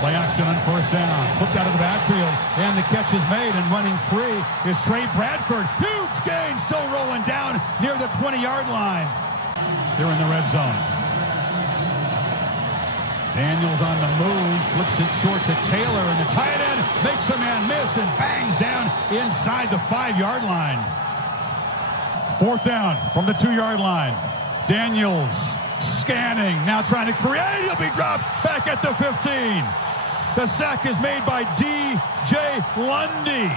Play action on first down. Flipped out of the backfield. And the catch is made, and running free is Trey Bradford. Huge gain, still rolling down near the 20-yard line. They're in the red zone. Daniels on the move, flips it short to Taylor, and the tight end makes a man miss and bangs down inside the 5-yard line. Fourth down from the 2-yard line. Daniels scanning, now trying to create. He'll be dropped back at the 15. The sack is made by D.J. Lundy.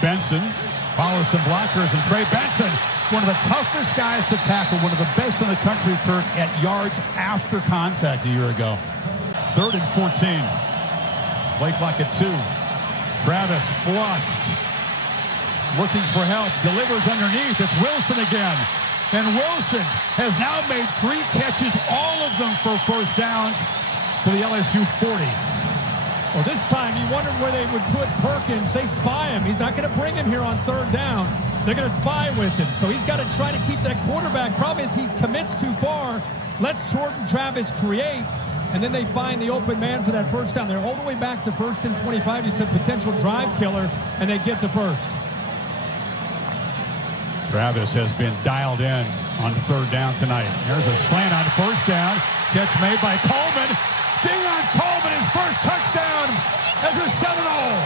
Benson follows some blockers, and Trey Benson, one of the toughest guys to tackle, one of the best in the country, Kirk, at yards after contact a year ago. 3rd and 14. Play clock at 2. Travis flushed. Looking for help. Delivers underneath. It's Wilson again. And Wilson has now made 3 catches, all of them for first downs, to the LSU 40. Well, this time you wondered where they would put Perkins. They spy him. He's not going to bring him here on 3rd down. They're going to spy with him. So he's got to try to keep that quarterback. Problem is he commits too far, lets Jordan Travis create, and then they find the open man for that first down. They're all the way back to 1st and 25. You said potential drive killer, and they get to first. Travis has been dialed in on 3rd down tonight. There's a slant on first down. Catch made by Coleman. Dion Coleman, his first touchdown as a Seminole.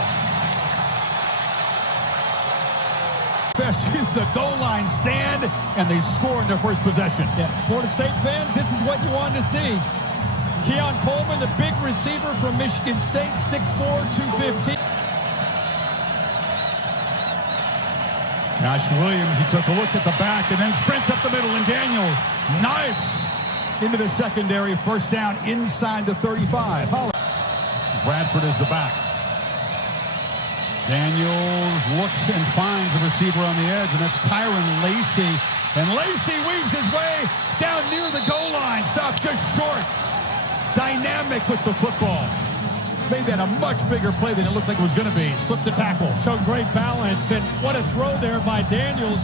LSU, the goal line stand, and they score in their first possession. Yeah, Florida State fans, this is what you wanted to see. Keon Coleman, the big receiver from Michigan State, 6'4", 215. Josh Williams, he took a look at the back and then sprints up the middle, and Daniels knifes into the secondary. First down inside the 35. Bradford is the back. Daniels looks and finds a receiver on the edge, and that's Kyron Lacey. And Lacey weaves his way down near the goal line. Stopped just short. Dynamic with the football. Made that a much bigger play than it looked like it was going to be. Slipped the tackle. Showed great balance, and what a throw there by Daniels.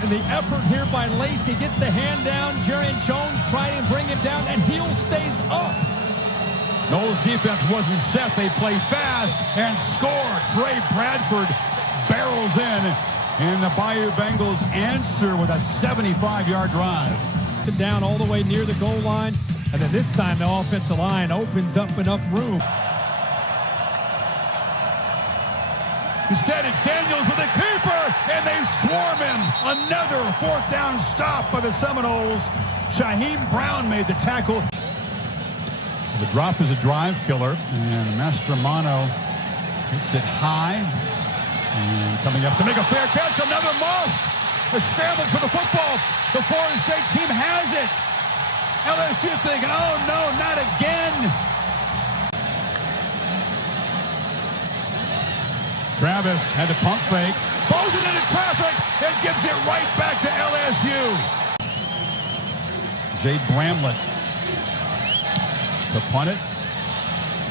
And the effort here by Lacey. Gets the hand down. Jerry Jones trying to bring him down, and heel stays up. Noles defense wasn't set. They play fast and score. Trey Bradford barrels in, and the Bayou Bengals answer with a 75-yard drive. Down all the way near the goal line, and then this time the offensive line opens up enough room. Instead, it's Daniels with a keeper, and they swarm him. Another 4th down stop by the Seminoles. Shaheem Brown made the tackle. So the drop is a drive killer, and Mastromano hits it high. And coming up to make a fair catch, another muff. A scramble for the football. The Florida State team has it. LSU thinking, oh no, not again. Travis had to pump fake, throws it into traffic, and gives it right back to LSU. Jay Bramlett to punt it.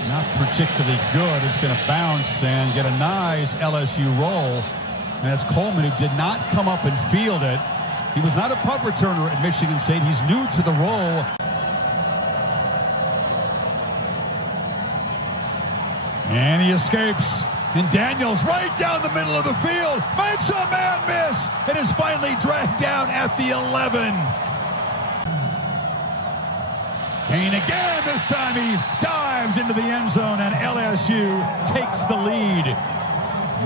Not particularly good. It's going to bounce and get a nice LSU roll. And that's Coleman, who did not come up and field it. He was not a punt returner at Michigan State. He's new to the role. And he escapes. And Daniels right down the middle of the field. Makes a man miss. It is finally dragged down at the 11. Kane again. This time he dives into the end zone, and LSU takes the lead.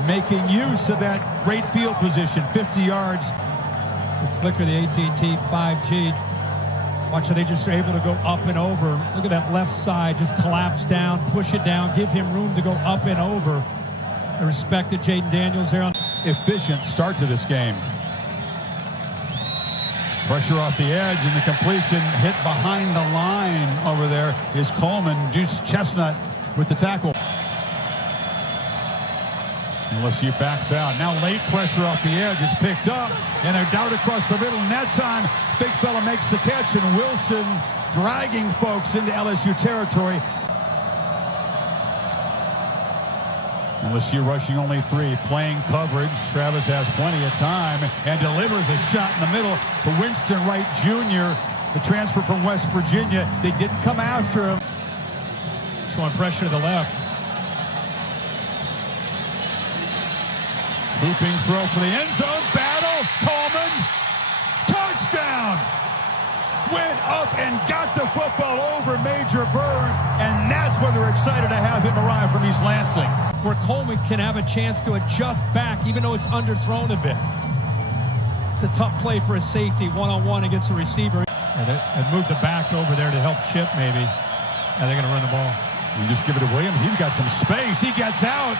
Making use of that great field position, 50 yards. The flicker, the AT&T 5G. Watch how they just are able to go up and over. Look at that left side, just collapse down, push it down, give him room to go up and over. I respected Jaden Daniels there. Efficient start to this game. Pressure off the edge, and the completion hit behind the line over there is Coleman. Juice Chestnut with the tackle. LSU backs out. Now late pressure off the edge. It's picked up, and a dart across the middle. And that time, big fella makes the catch, and Wilson dragging folks into LSU territory. LSU rushing only 3, playing coverage. Travis has plenty of time and delivers a shot in the middle to Winston Wright Jr. the transfer from West Virginia. They didn't come after him. Showing pressure to the left. Looping throw for the end zone. Battle. Coleman. Touchdown. Went up and got the football over Major Burns, and that's where they're excited to have him arrive from East Lansing. Where Coleman can have a chance to adjust back, even though it's underthrown a bit. It's a tough play for a safety, one-on-one against a receiver. And they moved the back over there to help Chip, maybe. And they're going to run the ball. And just give it to Williams. He's got some space. He gets out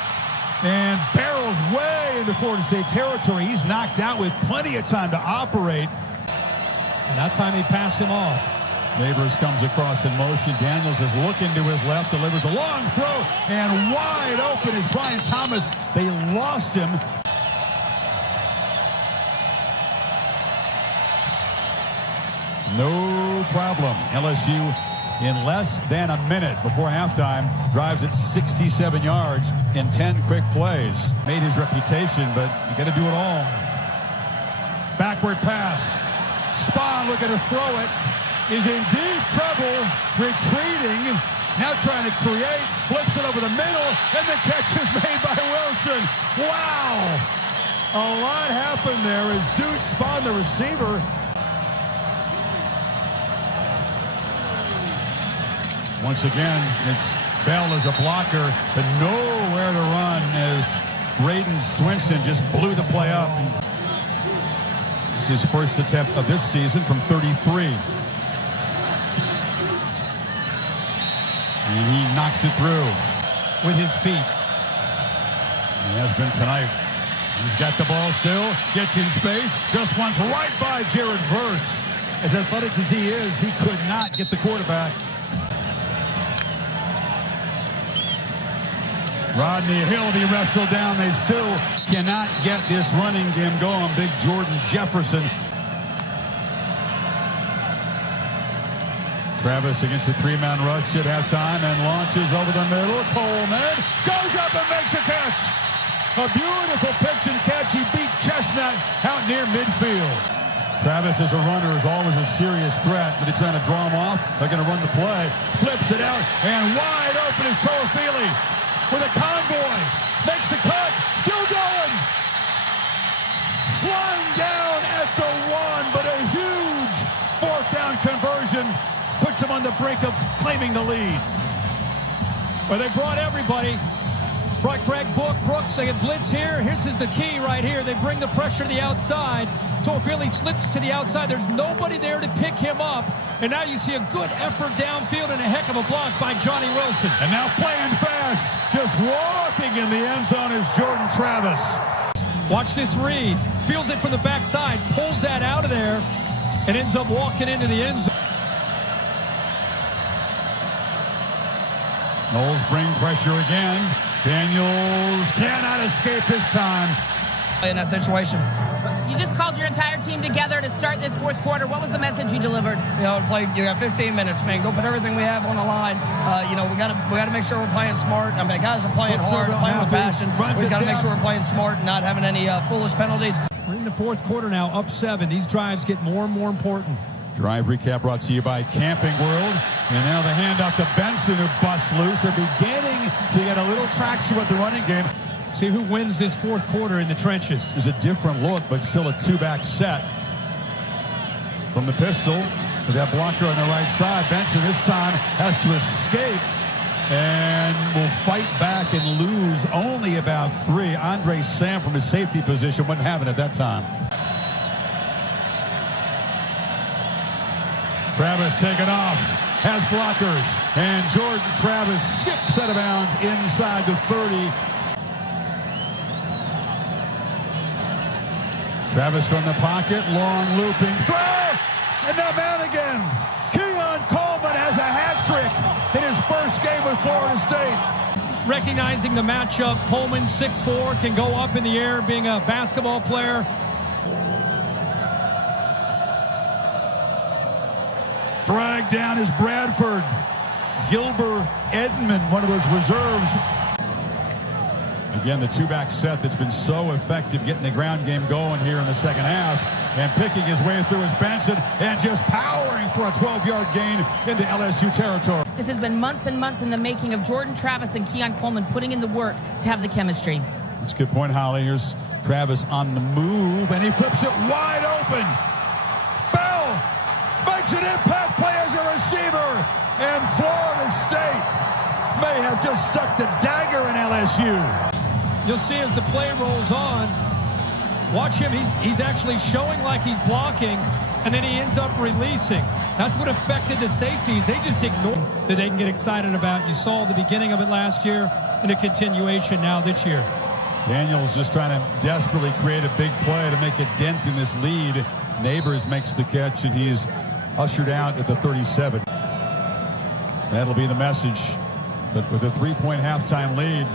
and barrels way into Florida State territory. He's knocked out with plenty of time to operate. And that time he passed him off. Neighbors comes across in motion. Daniels is looking to his left, delivers a long throw, and wide open is Brian Thomas. They lost him. No problem. LSU in less than a minute before halftime drives it 67 yards in 10 quick plays. Made his reputation, but you got to do it all. Backward pass. Spahn looking to throw it. Is in deep trouble. Retreating. Now trying to create. Flips it over the middle. And the catch is made by Wilson. Wow. A lot happened there as Deuce Spahn, the receiver. Once again, it's Bell as a blocker, but nowhere to run as Braden Swinson just blew the play up. This is his first attempt of this season from 33. And he knocks it through. With his feet. He has been tonight. He's got the ball still, gets in space, just wants right by Jared Verse. As athletic as he is, he could not get the quarterback. Rodney Hill, he wrestled down. They still cannot get this running game going. Big Jordan Jefferson. Travis against the three-man rush at halftime and launches over the middle. Coleman goes up and makes a catch. A beautiful pitch and catch. He beat Chestnut out near midfield. Travis as a runner is always a serious threat, but they're trying to draw him off. They're going to run the play. Flips it out, and wide open is Toafili. With a convoy, makes a cut, still going. Slung down at the one, but a huge fourth down conversion puts him on the brink of claiming the lead. Well, they brought everybody. Brought Greg Brooks. They get blitz here. Here's the key right here. They bring the pressure to the outside. Toafili slips to the outside. There's nobody there to pick him up. And now you see a good effort downfield and a heck of a block by Johnny Wilson. And now playing fast. Just walking in the end zone is Jordan Travis. Watch this read. Feels it from the backside. Pulls that out of there and ends up walking into the end zone. Knowles bring pressure again. Daniels cannot escape this time. In that situation. You just called your entire team together to start this fourth quarter. What was the message you delivered? You know, you got 15 minutes, man. Go put everything we have on the line. You know, we got to make sure we're playing smart. I mean, guys are playing hard, playing with passion. We got to make sure we're playing smart and not having any foolish penalties. We're in the fourth quarter now, up 7. These drives get more and more important. Drive recap brought to you by Camping World. And now the handoff to Benson, who busts loose. They're beginning to get a little traction with the running game. See who wins this fourth quarter in the trenches. There's a different look, but still a two-back set. From the pistol, with that blocker on the right side. Benson this time has to escape and will fight back and lose only about 3. Andre Sam from his safety position wouldn't have it at that time. Travis taken off, has blockers, and Jordan Travis skips out of bounds inside the 30. Travis from the pocket, long looping throw, and now man again. Keon Coleman has a hat trick in his first game with Florida State. Recognizing the matchup, Coleman 6'4", can go up in the air being a basketball player. Dragged down is Bradford. Gilbert Edmond, one of those reserves. Again, the two-back set that's been so effective getting the ground game going here in the second half. And picking his way through is Benson and just powering for a 12-yard gain into LSU territory. This has been months and months in the making of Jordan Travis and Keon Coleman putting in the work to have the chemistry. That's a good point, Holly. Here's Travis on the move, and he flips it wide open. Bell makes an impact play as a receiver, and Florida State may have just stuck the dagger in LSU. You'll see as the play rolls on, watch him. He's actually showing like he's blocking, and then he ends up releasing. That's what affected the safeties. They just ignore that they can get excited about. You saw the beginning of it last year and a continuation now this year. Daniels just trying to desperately create a big play to make a dent in this lead. Neighbors makes the catch, and he's ushered out at the 37. That'll be the message. But with a 3-point halftime lead,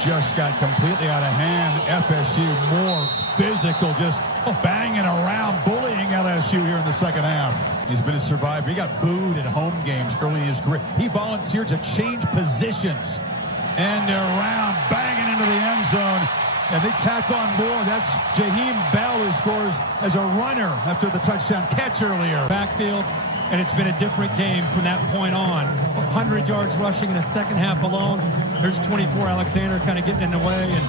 just got completely out of hand. FSU more physical, just banging around, bullying LSU here in the second half. He's been a survivor. He got booed at home games early in his career. He volunteered to change positions. And they're around, banging into the end zone. And they tack on more. That's Jaheim Bell, who scores as a runner after the touchdown catch earlier. Backfield, and it's been a different game from that point on. 100 yards rushing in the second half alone. There's 24, Alexander kind of getting in the way. And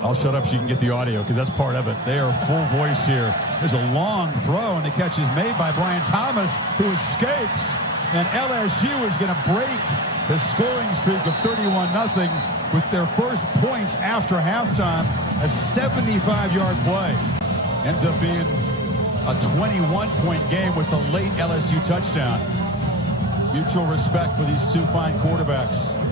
I'll shut up so you can get the audio, because that's part of it. They are full voice here. There's a long throw, and the catch is made by Brian Thomas, who escapes. And LSU is going to break the scoring streak of 31-0 with their first points after halftime. A 75-yard play. Ends up being a 21-point game with the late LSU touchdown. Mutual respect for these two fine quarterbacks.